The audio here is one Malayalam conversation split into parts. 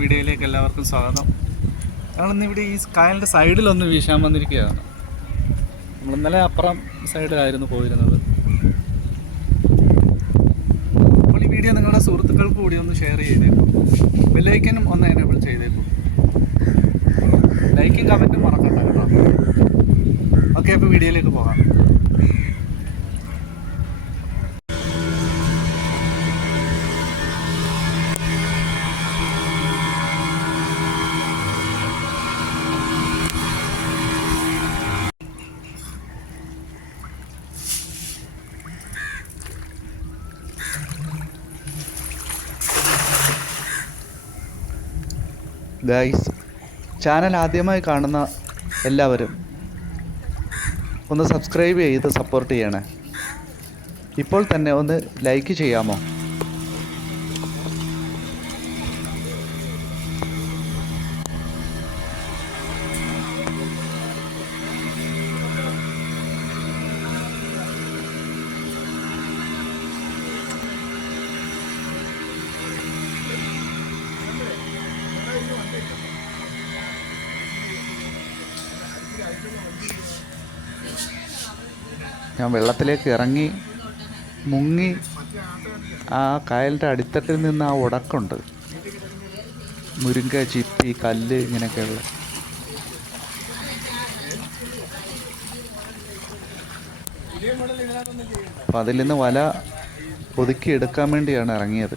വീഡിയോയിലേക്ക് എല്ലാവർക്കും സ്വാഗതം. ഞങ്ങളിന്ന് ഇവിടെ ഈ കായലിന്റെ സൈഡിലൊന്ന് വീശാൻ വന്നിരിക്കുകയാണ്. നമ്മൾ ഇന്നലെ അപ്പുറം സൈഡിലായിരുന്നു പോയിരുന്നത്. അപ്പോൾ ഈ വീഡിയോ നിങ്ങളുടെ സുഹൃത്തുക്കൾക്ക് കൂടി ഒന്ന് ഷെയർ ചെയ്തേക്കും. ബെല്ലൈക്കനും ഒന്ന് എനേബിൾ ചെയ്തേക്കും. ലൈക്കും കമന്റും മറക്കണ്ട കേട്ടോ. ഓക്കെ അപ്പോൾ വീഡിയോയിലേക്ക് പോകാം. ഗൈസ് ചാനൽ ആദ്യമായി കാണുന്ന എല്ലാവരും ഒന്ന് സബ്സ്ക്രൈബ് ചെയ്ത് സപ്പോർട്ട് ചെയ്യണേ. ഇപ്പോൾ തന്നെ ഒന്ന് ലൈക്ക് ചെയ്യാമോ? ഞാൻ വെള്ളത്തിലേക്ക് ഇറങ്ങി മുങ്ങി ആ കായലിന്റെ അടിത്തട്ടിൽ നിന്ന് ആ ഉടക്കുണ്ട്. മുരുങ്ക ചിപ്പി കല്ല് ഇങ്ങനെയൊക്കെയുള്ള അപ്പം അതിൽ നിന്ന് വല ഒതുക്കി എടുക്കാൻ വേണ്ടിയാണ് ഇറങ്ങിയത്.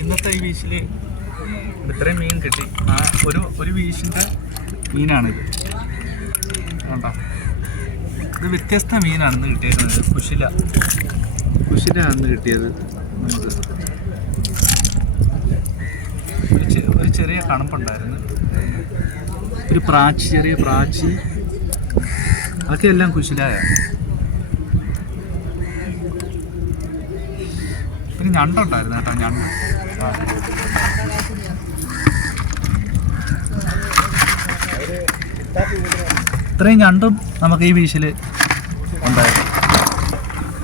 ഇന്നത്തെ ഈ വീശിൽ ഇത്രയും മീൻ കിട്ടി. ആ ഒരു ഒരു വീശിന്റെ മീനാണിത് കണ്ടോ? ഇത് വ്യത്യസ്ത മീനാണെന്ന് കിട്ടിയിരുന്നത് കുശില. കുശില ആണ് കിട്ടിയത്. ഒരു ചെറിയ കണുപ്പുണ്ടായിരുന്നു. ഒരു പ്രാച്ചി ചെറിയ പ്രാച്ചി. അതൊക്കെ എല്ലാം കുശിലായ. പിന്നെ ഞണ്ടുണ്ടായിരുന്നു കേട്ടോ ഞണ്ട്. ഇത്രയും ഞണ്ടും നമുക്ക് ഈ ബീച്ചിൽ ഉണ്ടായിരുന്നു.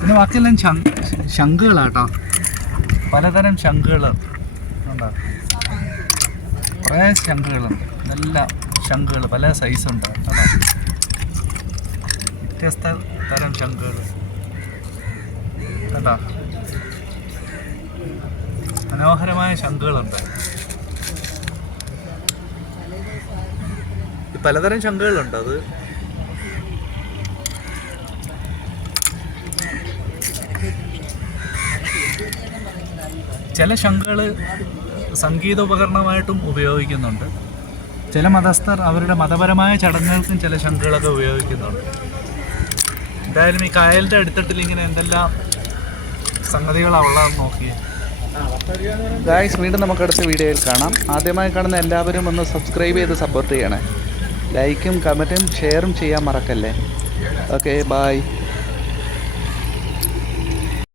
പിന്നെ ബാക്കിയെല്ലാം ശംഖ് ശംഖുകളാട്ടോ പലതരം ശംഖുകൾ ഉണ്ടോ? കുറേ ശംഖുകളുണ്ട്. നല്ല ശംഖുകൾ പല സൈസുണ്ട് വ്യത്യസ്ത തരം ശംഖുകൾ കേട്ടോ മനോഹരമായ ശംഖുകളുണ്ട്. പലതരം ശംഖുകളുണ്ട് അത്? ചില ശംഖുകൾ സംഗീത ഉപകരണമായിട്ടും ഉപയോഗിക്കുന്നുണ്ട്. ചില മതസ്ഥർ അവരുടെ മതപരമായ ചടങ്ങുകൾക്കും ചില ശംഖുകളൊക്കെ ഉപയോഗിക്കുന്നുണ്ട്. എന്തായാലും ഈ കായലിന്റെ അടുത്തട്ടിൽ ഇങ്ങനെ എന്തെല്ലാം സംഗതികളാണ് ഉള്ളതെന്ന് ഗായ്സ് വീണ്ടും നമുക്ക് അടുത്ത വീഡിയോയിൽ കാണാം. ആദ്യമായി കാണുന്ന എല്ലാവരും ഒന്ന് സബ്സ്ക്രൈബ് ചെയ്ത് സപ്പോർട്ട് ചെയ്യണേ. ലൈക്കും കമന്റും ഷെയറും ചെയ്യാൻ മറക്കല്ലേ? Okay bye